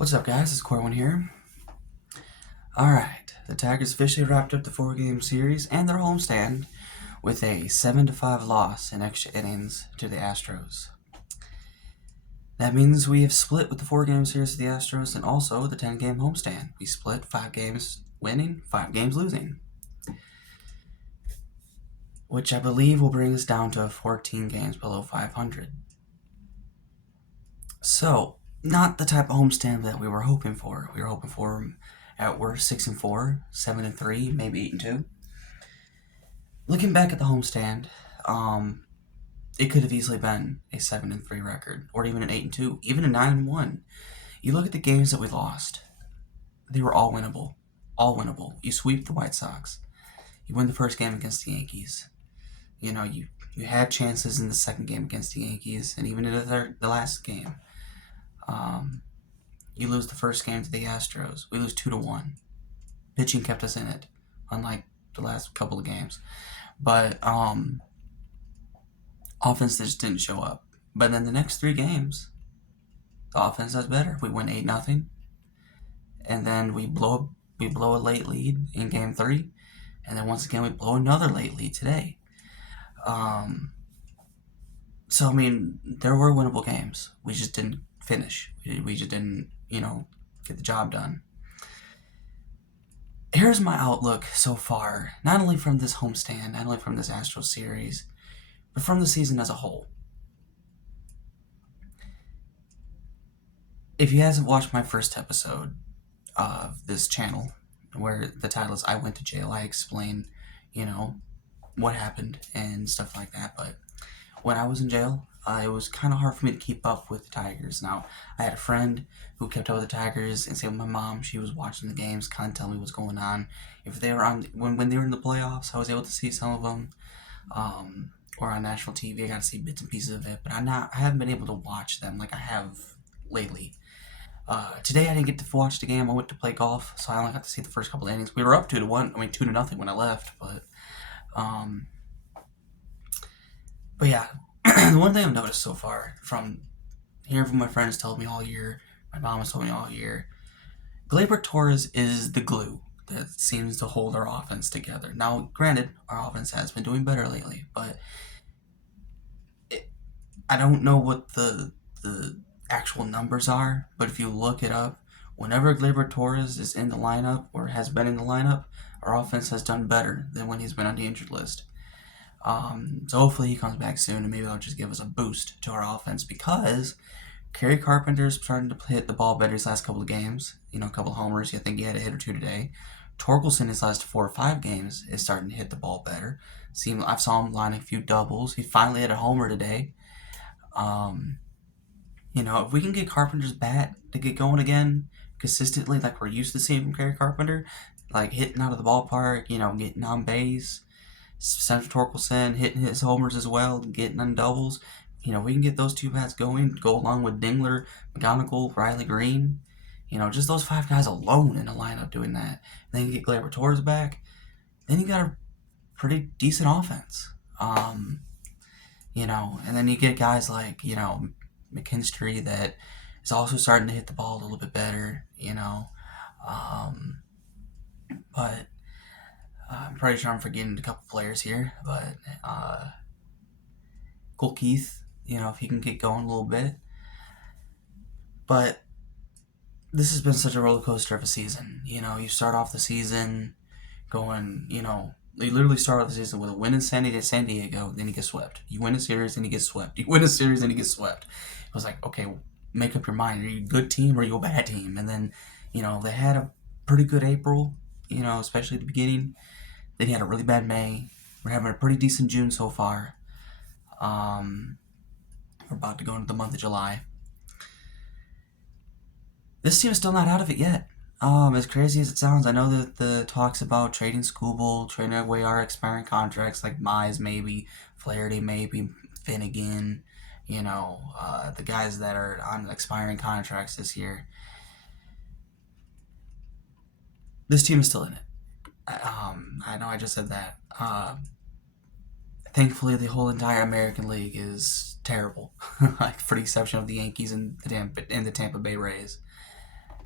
What's up, guys? It's Corwin here. Alright, the Tigers officially wrapped up the 4-game series and their homestand with a 7-5 loss in extra innings to the Astros. That means we have split with the 4-game series of the Astros and also the 10-game homestand. We split 5 games winning, 5 games losing, which I believe will bring us down to 14 games below 500. So, not the type of homestand that we were hoping for. We were hoping for at worst 6-4, 7-3, maybe 8-2. Looking back at the homestand, it could have easily been a 7-3 record, or even an 8-2, even a 9-1. You look at the games that we lost; they were all winnable, all winnable. You sweep the White Sox, you win the first game against the Yankees. You know you had chances in the second game against the Yankees, and even in the last game. You lose the first game to the Astros. We lose 2-1. Pitching kept us in it, unlike the last couple of games. But offense just didn't show up. But then the next 3 games, the offense does better. We win 8-0, and then we blow a late lead in game 3, and then once again we blow another late lead today. So I mean, there were winnable games. We just didn't finish. We just didn't, get the job done. Here's my outlook so far, not only from this homestand, not only from this Astros series, but from the season as a whole. If you hasn't watched my first episode of this channel, where the title is I Went to Jail, I explain, what happened and stuff like that. But when I was in jail, it was kind of hard for me to keep up with the Tigers. Now, I had a friend who kept up with the Tigers, and same with my mom. She was watching the games, kind of telling me what's going on. If they were on, when they were in the playoffs, I was able to see some of them, or on national TV. I got to see bits and pieces of it, but I haven't been able to watch them like I have lately. Today I didn't get to watch the game. I went to play golf, so I only got to see the first couple of innings. We were up 2-1. 2-0 when I left, but yeah. The one thing I've noticed so far, from hearing from my friends told me all year, my mom has told me all year, Gleyber Torres is the glue that seems to hold our offense together. Now, granted, our offense has been doing better lately, but I don't know what the actual numbers are, but if you look it up, whenever Gleyber Torres is in the lineup or has been in the lineup, our offense has done better than when he's been on the injured list. So hopefully he comes back soon, and maybe that'll just give us a boost to our offense, because Kerry Carpenter's starting to hit the ball better his last couple of games. A couple of homers. I think he had a hit or 2 today. Torkelson his last 4 or 5 games is starting to hit the ball better. I saw him line a few doubles. He finally hit a homer today. If we can get Carpenter's bat to get going again consistently, like we're used to seeing from Kerry Carpenter, like hitting out of the ballpark, getting on base. Central Torkelson hitting his homers as well, getting on doubles. We can get those 2 bats going, go along with Dingler, McGonigal, Riley Green. Just those 5 guys alone in a lineup doing that. And then you get Gleyber Torres back. Then you got a pretty decent offense. And then you get guys like, McKinstry that is also starting to hit the ball a little bit better, But I'm pretty sure I'm forgetting a couple players here, but Cole Keith, if he can get going a little bit. But this has been such a roller coaster of a season. You start off the season going, you literally start off the season with a win in San Diego, then you get swept. You win a series, then you get swept. You win a series, then you get swept. It was like, okay, make up your mind. Are you a good team or are you a bad team? And then, they had a pretty good April, especially at the beginning. Then you had a really bad May. We're having a pretty decent June so far. We're about to go into the month of July. This team is still not out of it yet. As crazy as it sounds, I know that the talks about trading Skubal, trading away our expiring contracts like Mize maybe, Flaherty maybe, Finnegan, the guys that are on expiring contracts this year. This team is still in it. I know I just said that. Thankfully, the whole entire American League is terrible, like for the exception of the Yankees and the Tampa Bay Rays.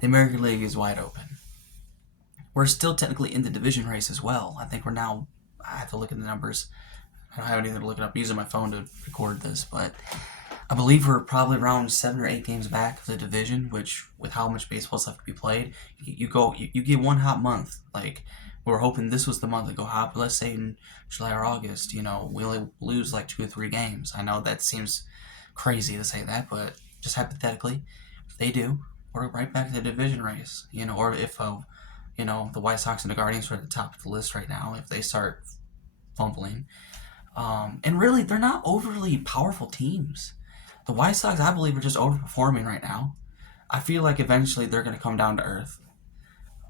The American League is wide open. We're still technically in the division race as well. I think we're now. I have to look at the numbers. I don't have anything to look it up. I'm using my phone to record this, but I believe we're probably around 7 or 8 games back of the division. Which, with how much baseball's left to be played, you get one hot month. Like we were hoping this was the month to go hot, but let's say in July or August, we only lose like 2 or 3 games. I know that seems crazy to say that, but just hypothetically, if they do, we're right back to the division race. Or if the White Sox and the Guardians are at the top of the list right now, if they start fumbling, and really they're not overly powerful teams. The White Sox, I believe, are just overperforming right now. I feel like eventually they're going to come down to earth.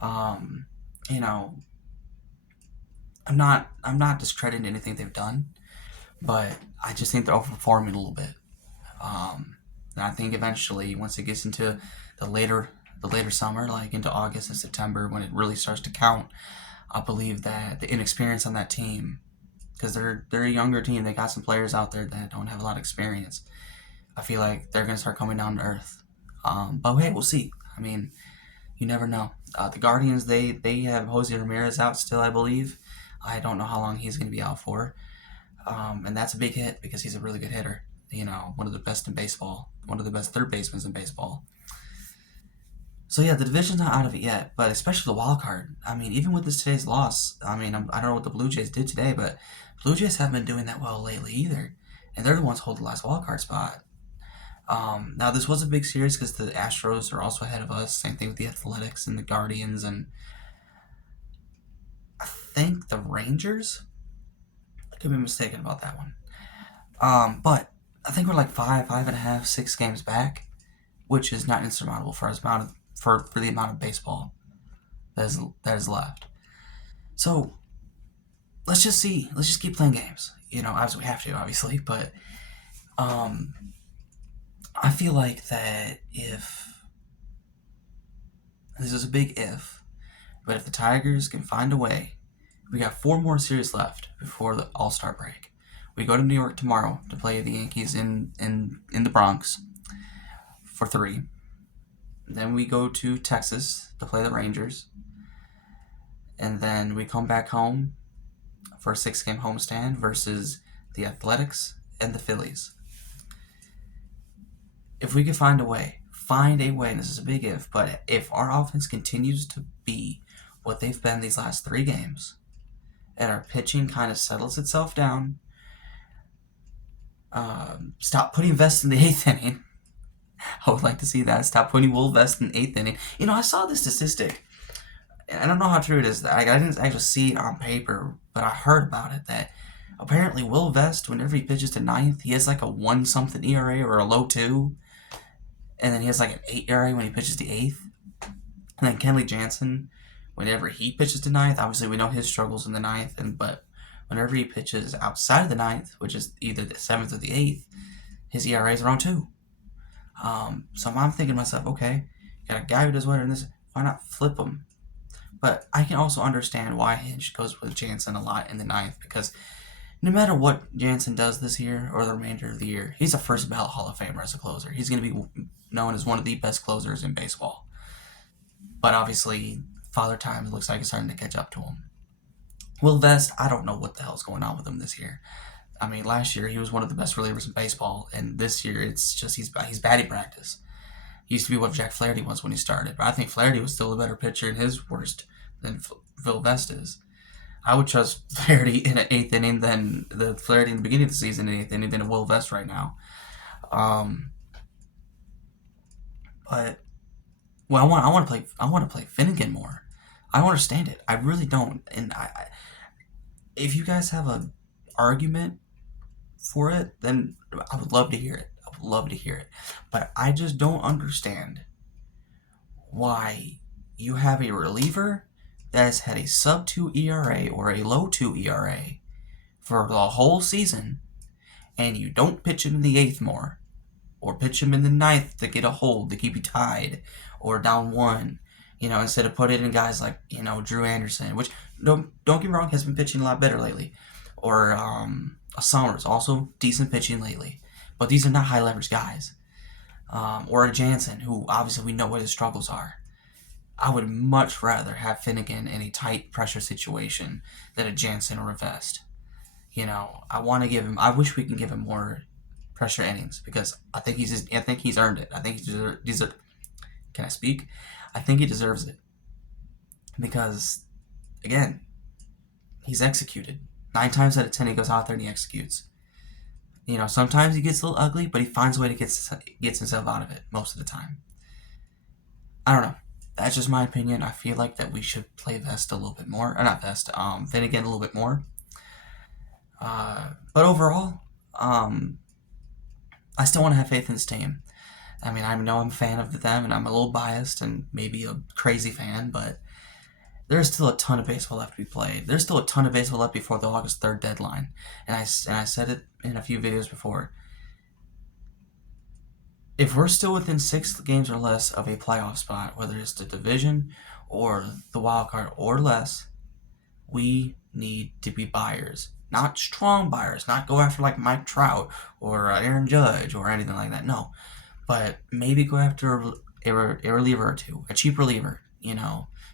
Um, you know, I'm not discrediting anything they've done, but I just think they're overperforming a little bit. And I think eventually, once it gets into the later the later summer, like into August and September, when it really starts to count, I believe that the inexperience on that team, because they're a younger team, they got some players out there that don't have a lot of experience. I feel like they're gonna start coming down to earth. But hey, we'll see. I mean, you never know. The Guardians, they have Jose Ramirez out still, I believe. I don't know how long he's going to be out for. And that's a big hit because he's a really good hitter. One of the best in baseball, one of the best third basemen in baseball. So yeah, the division's not out of it yet, but especially the wild card. I mean, even with today's loss, I mean, I don't know what the Blue Jays did today, but Blue Jays haven't been doing that well lately either, and they're the ones holding the last wild card spot. Now this was a big series because the Astros are also ahead of us. Same thing with the Athletics and the Guardians, and I think the Rangers. I could be mistaken about that one. But I think we're like 5.5, 6 games back, which is not insurmountable for us amount of, for the amount of baseball that is left. So let's just see. Let's just keep playing games. As we have to, obviously, but um, I feel like that if this is a big if, but if the Tigers can find a way, we got 4 more series left before the All Star break. We go to New York tomorrow to play the Yankees in the Bronx for 3. Then we go to Texas to play the Rangers. And then we come back home for a 6-game homestand versus the Athletics and the Phillies. If we could find a way, and this is a big if, but if our offense continues to be what they've been these last 3 games, and our pitching kind of settles itself down, stop putting Vest in the 8th inning. I would like to see that. Stop putting Will Vest in the 8th inning. I saw this statistic. I don't know how true it is. I didn't actually see it on paper, but I heard about it that apparently Will Vest, whenever he pitches to 9th, he has like a 1-something ERA or a low 2. And then he has like an 8 ERA when he pitches to 8th. And then Kenley Jansen, whenever he pitches to 9th, obviously we know his struggles in the 9th, but whenever he pitches outside of the 9th, which is either the 7th or the 8th, his ERA is around 2. So I'm thinking to myself, okay, got a guy who does better than this, why not flip him? But I can also understand why Hinch goes with Jansen a lot in the 9th, because no matter what Jansen does this year or the remainder of the year, he's a first ballot Hall of Famer as a closer. He's going to be known as one of the best closers in baseball. But obviously, Father Time looks like it's starting to catch up to him. Will Vest, I don't know what the hell's going on with him this year. I mean, last year he was one of the best relievers in baseball, and this year it's just he's batting practice. He used to be what Jack Flaherty was when he started, but I think Flaherty was still a better pitcher in his worst than Phil Vest is. I would trust Flaherty in an 8th inning than the Flaherty in the beginning of the season in 8th inning than a Will Vest right now. But well, I want to play Finnegan more. I don't understand it. I really don't. And if you guys have an argument for it, then I would love to hear it. But I just don't understand why you have a reliever that has had a sub 2 ERA or a low 2 ERA for the whole season, and you don't pitch him in the 8th more, or pitch him in the 9th to get a hold to keep you tied or down 1. Instead of putting in guys like Drew Anderson, which don't get me wrong, has been pitching a lot better lately, or Summers, also decent pitching lately, but these are not high leverage guys. Or a Jansen, who obviously we know what his struggles are. I would much rather have Finnegan in a tight pressure situation than a Jansen or a Vest. I want to give him. I wish we can give him more pressure innings because I think he's earned it. I think he deserves. Can I speak? I think he deserves it because again, he's executed 9 times out of 10. He goes out there and he executes. Sometimes he gets a little ugly, but he finds a way to gets himself out of it most of the time. I don't know. That's just my opinion. I feel like that we should play Vest a little bit more, or not Vest, Finnegan a little bit more. But overall, I still want to have faith in this team. I mean, I know I'm a fan of them, and I'm a little biased and maybe a crazy fan, but there's still a ton of baseball left to be played. There's still a ton of baseball left before the August 3rd deadline. And I said it in a few videos before. If we're still within 6 games or less of a playoff spot, whether it's the division or the wild card or less, we need to be buyers. Not strong buyers, not go after like Mike Trout or Aaron Judge or anything like that. No. But maybe go after a reliever or two, a cheap reliever,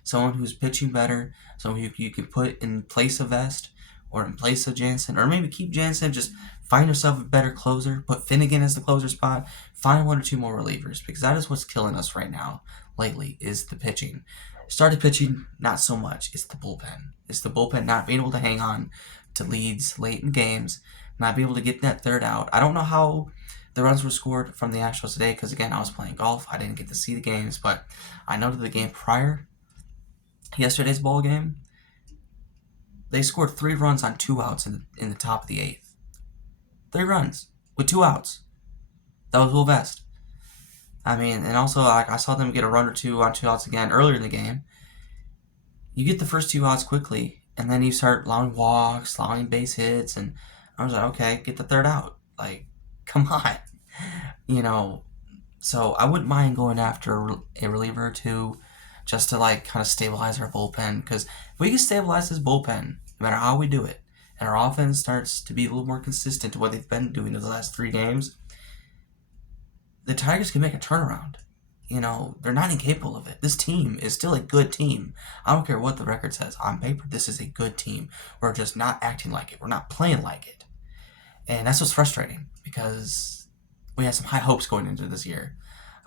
someone who's pitching better, someone who you can put in place of Vest or in place of Jansen, or maybe keep Jansen, just find yourself a better closer, put Finnegan as the closer spot, find 1 or 2 more relievers, because that is what's killing us right now lately is the pitching. Started pitching, not so much. It's the bullpen. It's the bullpen not being able to hang on to leads late in games, not being able to get that third out. I don't know how the runs were scored from the Astros today because, again, I was playing golf. I didn't get to see the games, but I know that the game prior, yesterday's ball game, they scored 3 runs on 2 outs in the top of the 8th. 3 runs with 2 outs. That was Will Vest. I mean, and also I saw them get a run or 2 on 2 outs again earlier in the game. You get the first 2 outs quickly, and then you start allowing walks, allowing base hits, and I was like, okay, get the 3rd out. Like, come on. So I wouldn't mind going after a reliever or 2 just to kind of stabilize our bullpen, because if we can stabilize this bullpen, no matter how we do it, and our offense starts to be a little more consistent to what they've been doing in the last 3 games, the Tigers can make a turnaround. They're not incapable of it. This team is still a good team. I don't care what the record says. On paper, this is a good team. We're just not acting like it. We're not playing like it. And that's what's frustrating because we had some high hopes going into this year.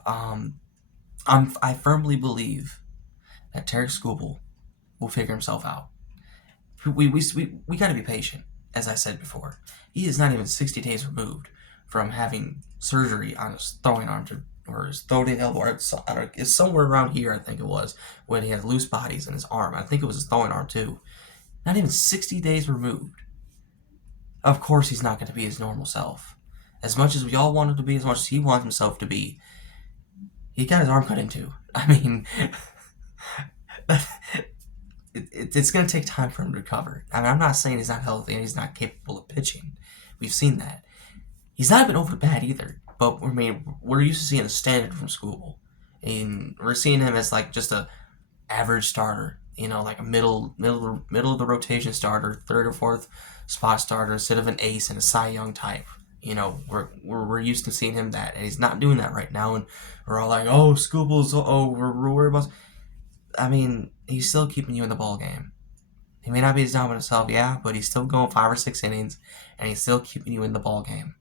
I firmly believe that Tarek Skubal will figure himself out. We got to be patient, as I said before. He is not even 60 days removed from having surgery on his throwing arm or his throwing elbow. It's somewhere around here, I think it was, when he had loose bodies in his arm. I think it was his throwing arm, too. Not even 60 days removed. Of course he's not going to be his normal self. As much as we all want him to be, as much as he wants himself to be, he got his arm cut into. I mean, it's going to take time for him to recover. I mean, I'm not saying he's not healthy and he's not capable of pitching. We've seen that. He's not been over bad either. But we're used to seeing a standard from Skubal, and we're seeing him as just a average starter. Like a middle of the rotation starter, 3rd or 4th spot starter instead of an ace and a Cy Young type. We're used to seeing him that, and he's not doing that right now. And we're all like, oh, Skubal's, we're worried about. I mean, he's still keeping you in the ball game. He may not be his dominant self, yeah, but he's still going 5 or 6 innings, and he's still keeping you in the ball game.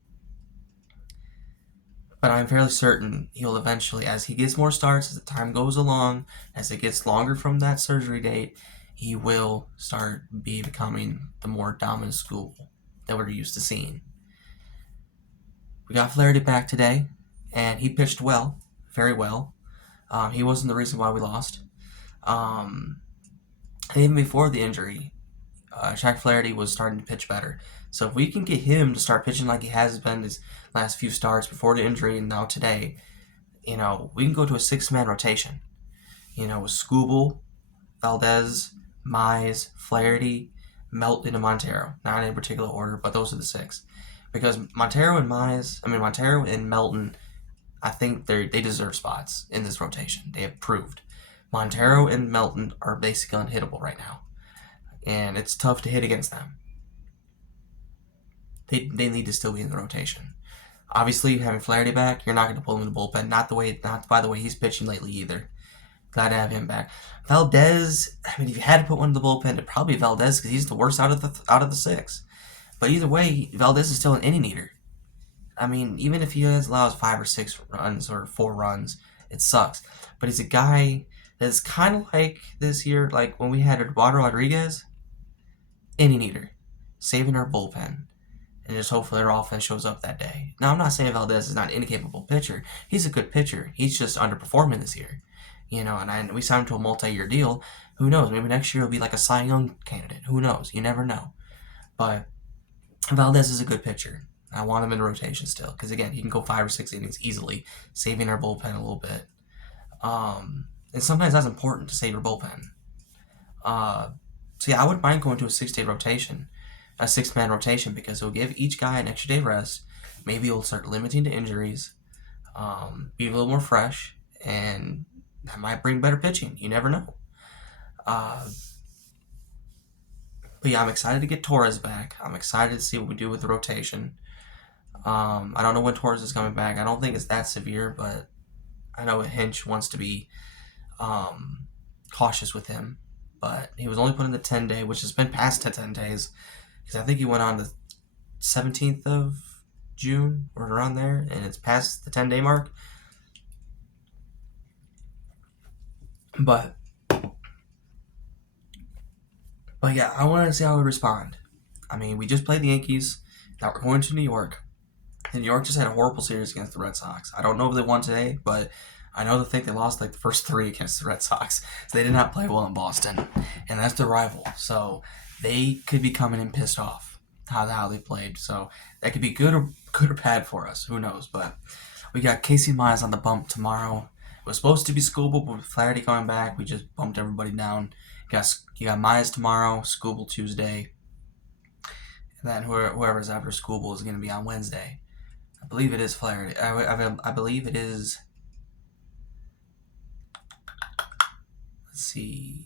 But I'm fairly certain he'll eventually, as he gets more starts, as the time goes along, as it gets longer from that surgery date, he will start becoming the more dominant Skubal that we're used to seeing. We got Flaherty back today, and he pitched well, very well. He wasn't the reason why we lost. Even before the injury, Jack Flaherty was starting to pitch better. So if we can get him to start pitching like he has been his last few starts before the injury and now today, we can go to a 6-man rotation. With Skubal, Valdez, Mize, Flaherty, Melton, and Montero. Not in particular order, but those are the 6. Because Montero and Melton, I think they deserve spots in this rotation. They have proved. Montero and Melton are basically unhittable right now. And it's tough to hit against them. They need to still be in the rotation. Obviously, having Flaherty back, you're not going to pull him in the bullpen. Not by the way he's pitching lately either. Glad to have him back. Valdez, I mean, if you had to put one in the bullpen, it'd probably be Valdez because he's the worst out of the six. But either way, Valdez is still an inning eater. I mean, even if he allows 5 or 6 runs or 4 runs, it sucks. But he's a guy that's kind of like this year, like when we had Eduardo Rodriguez, inning eater, saving our bullpen. And just hopefully our offense shows up that day. Now, I'm not saying Valdez is not an incapable pitcher. He's a good pitcher. He's just underperforming this year. And we signed him to a multi-year deal. Who knows? Maybe next year he'll be like a Cy Young candidate. Who knows? You never know. But Valdez is a good pitcher. I want him in rotation still. Because, again, he can go 5 or 6 innings easily, saving our bullpen a little bit. And sometimes that's important to save your bullpen. So, yeah, I wouldn't mind going to a 6-day rotation. A 6-man rotation because it'll give each guy an extra day rest. Maybe it'll start limiting to injuries, be a little more fresh, and that might bring better pitching. You never know. But yeah, I'm excited to get Torres back. I'm excited to see what we do with the rotation. I don't know when Torres is coming back. I don't think it's that severe, but I know Hinch wants to be cautious with him. But he was only put in the 10-day, which has been past the 10 days. Because I think he went on the 17th of June or around there, and it's past the 10-day mark. But yeah, I want to see how we respond. I mean, we just played the Yankees. Now we're going to New York. And New York just had a horrible series against the Red Sox. I don't know if they won today, but I know they lost like the first 3 against the Red Sox. So they did not play well in Boston. And that's their rival. So they could be coming in pissed off how they played. So that could be good or bad for us. Who knows? But we got Casey Mize on the bump tomorrow. It was supposed to be Skubal, but with Flaherty coming back, we just bumped everybody down. You got Mize tomorrow, Skubal Tuesday, and then whoever's after Skubal is going to be on Wednesday. I believe it is Flaherty. I believe it is. Let's see.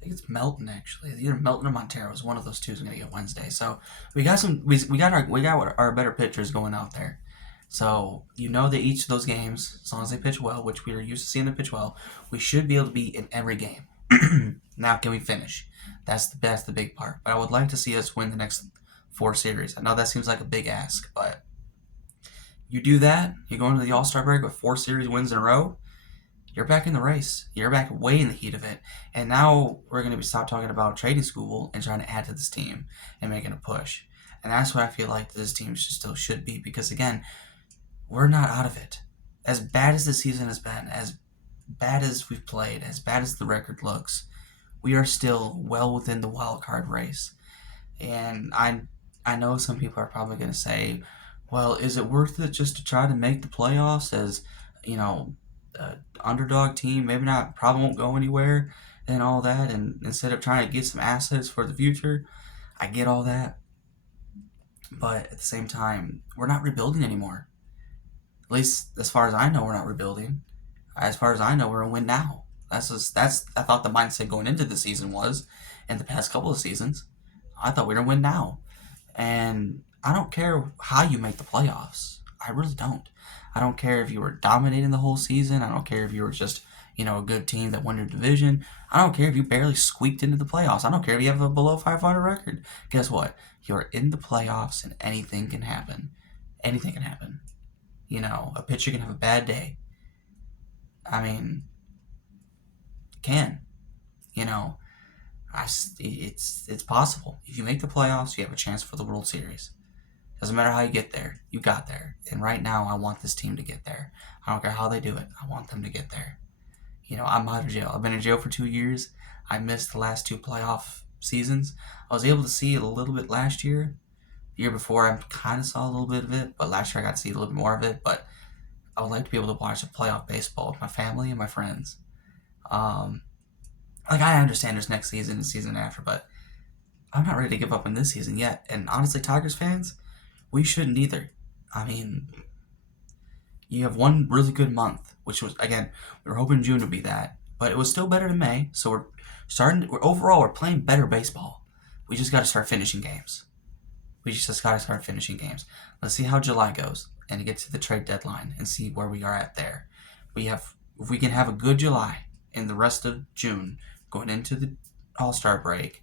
I think it's Melton actually. Either Melton or Montero is one of those two is going to get Wednesday. So we got our better pitchers going out there. So that each of those games, as long as they pitch well, which we are used to seeing them pitch well, we should be able to be in every game. Now, can we finish? That's the big part. But I would like to see us win the next 4 series. I know that seems like a big ask, but you do that, you go into the All-Star break with 4 series wins in a row, you're back in the race. You're back way in the heat of it. And now we're going to stop talking about trading Skubal and trying to add to this team and making a push. And that's what I feel like this team still should be because, again, we're not out of it. As bad as the season has been, as bad as we've played, as bad as the record looks, we are still well within the wild card race. And I know some people are probably going to say, well, is it worth it just to try to make the playoffs as, underdog team? Maybe not, probably won't go anywhere and all that. And instead of trying to get some assets for the future, I get all that. But at the same time, we're not rebuilding anymore. At least as far as I know, we're not rebuilding. As far as I know, we're a win now. That's I thought the mindset going into the season was, in the past couple of seasons, I thought we were gonna win now. And I don't care how you make the playoffs. I really don't. I don't care if you were dominating the whole season. I don't care if you were just, a good team that won your division. I don't care if you barely squeaked into the playoffs. I don't care if you have a below 500 record. Guess what? You're in the playoffs and anything can happen. Anything can happen. A pitcher can have a bad day. I mean, can. It's possible. If you make the playoffs, you have a chance for the World Series. Doesn't matter how you get there. You got there. And right now, I want this team to get there. I don't care how they do it. I want them to get there. I'm out of jail. I've been in jail for 2 years. I missed the last 2 playoff seasons. I was able to see it a little bit last year. The year before, I kind of saw a little bit of it. But last year, I got to see a little bit more of it. But I would like to be able to watch a playoff baseball with my family and my friends. I understand there's next season and season after, but I'm not ready to give up on this season yet. And honestly, Tigers fans, we shouldn't either. I mean, you have one really good month, which was, again, we were hoping June would be that, but it was still better than May. So we're playing better baseball. We just got to start finishing games. We just got to start finishing games. Let's see how July goes and get to the trade deadline and see where we are at there. If we can have a good July and the rest of June going into the All-Star break,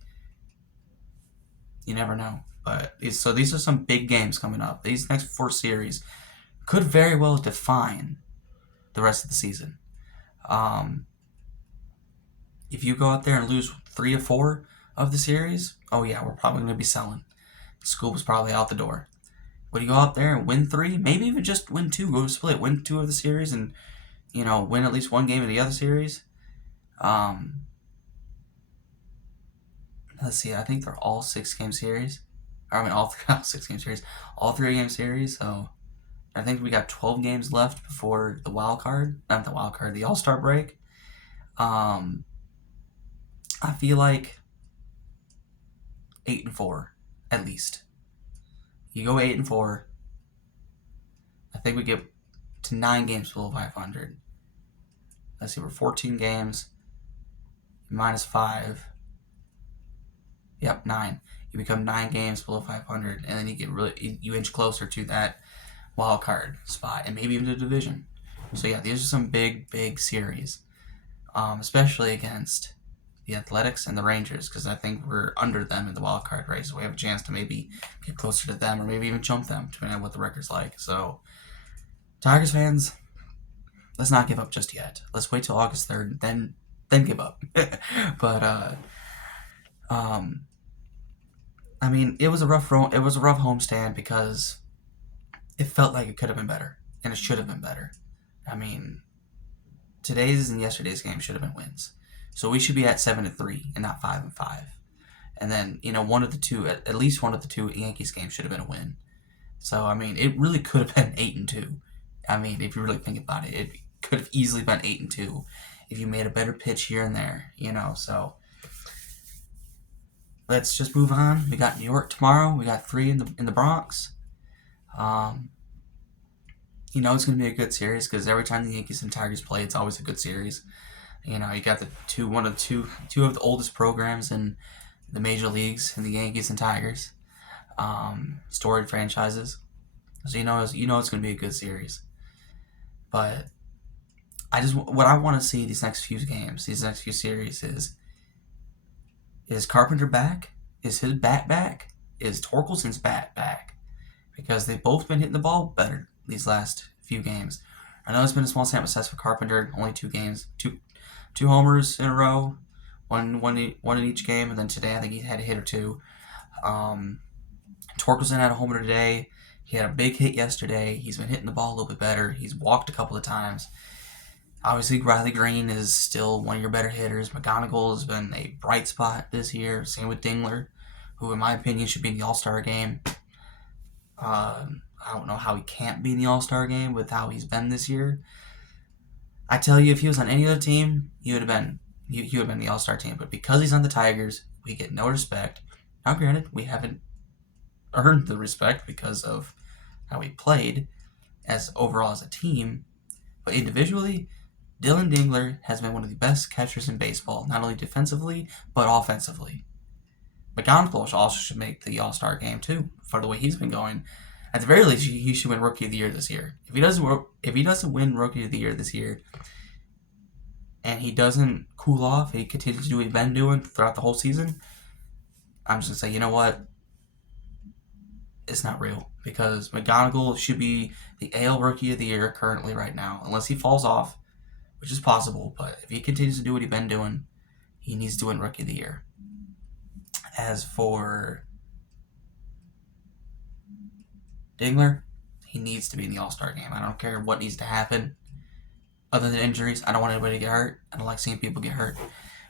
you never know. But these are some big games coming up. These next 4 series could very well define the rest of the season. If you go out there and lose 3 or 4 of the series, oh yeah, we're probably going to be selling. School was probably out the door. But you go out there and win 3, maybe even just win 2, go split, win 2 of the series, and win at least 1 game in the other series. Let's see, I think they're all 6-game series. All 6-game series, all 3-game series. So I think we got 12 games left before the the All-Star break. I feel like 8-4 at least. You go 8-4. I think we get to 9 games below 500. Let's see, we're 14 games minus 5. Yep, 9. You become 9 games below 500, and then you inch closer to that wild card spot, and maybe even the division. So yeah, these are some big series, especially against the Athletics and the Rangers, because I think we're under them in the wild card race. So we have a chance to maybe get closer to them, or maybe even jump them, depending on what the record's like. So, Tigers fans, let's not give up just yet. Let's wait till August 3rd, then give up. But I mean, it was a rough homestand because it felt like it could have been better, and it should have been better. I mean, today's and yesterday's game should have been wins, so we should be at 7-3 and not 5-5. And then one of the two, at least one of the 2 Yankees games should have been a win. So I mean, it really could have been 8-2. I mean, if you really think about it, it could have easily been 8-2 if you made a better pitch here and there. So. Let's just move on. We got New York tomorrow. We got 3 in the Bronx. It's going to be a good series because every time the Yankees and Tigers play, it's always a good series. You got two of the oldest programs in the major leagues in the Yankees and Tigers, storied franchises. So it's going to be a good series. But what I want to see these next few series is Carpenter back? Is his bat back? Is Torkelson's bat back? Because they've both been hitting the ball better these last few games. I know it's been a small sample size for Carpenter, only 2 games, two homers in a row, one in each game, and then today I think he had a hit or 2. Torkelson had a homer today. He had a big hit yesterday. He's been hitting the ball a little bit better. He's walked a couple of times. Obviously, Riley Green is still one of your better hitters. McGonigal has been a bright spot this year. Same with Dingler, who, in my opinion, should be in the All-Star game. I don't know how he can't be in the All-Star game with how he's been this year. I tell you, if he was on any other team, he would have been the All-Star team. But because he's on the Tigers, we get no respect. Now, granted, we haven't earned the respect because of how he played overall as a team. But individually, Dylan Dingler has been one of the best catchers in baseball, not only defensively, but offensively. McGonigal also should make the All-Star game, too, for the way he's been going. At the very least, he should win Rookie of the Year this year. If he doesn't win Rookie of the Year this year, and he doesn't cool off, he continues to do what he's been doing throughout the whole season, I'm just going to say, you know what? It's not real. Because McGonigal should be the AL Rookie of the Year currently right now, unless he falls off, which is possible. But if he continues to do what he's been doing, he needs to win Rookie of the Year. As for Dingler, he needs to be in the All-Star game. I don't care what needs to happen. Other than injuries, I don't want anybody to get hurt. I don't like seeing people get hurt.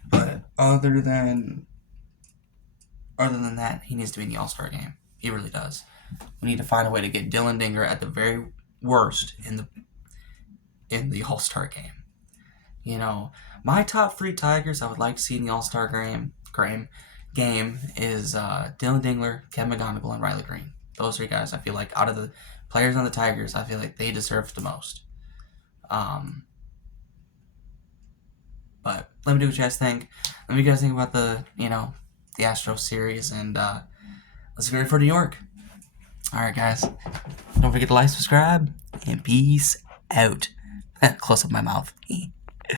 But other than that, he needs to be in the All-Star game. He really does. We need to find a way to get Dylan Dingler at the very worst in the All-Star game. My top 3 Tigers I would like to see in the All-Star game is Dylan Dingler, Kevin McGonigal, and Riley Green. Those 3 guys, I feel like, out of the players on the Tigers, I feel like they deserve the most. But let me know what you guys think. Let me know what you guys think about the Astros series, and let's get ready for New York. Alright, guys. Don't forget to like, subscribe, and peace out. Close up my mouth.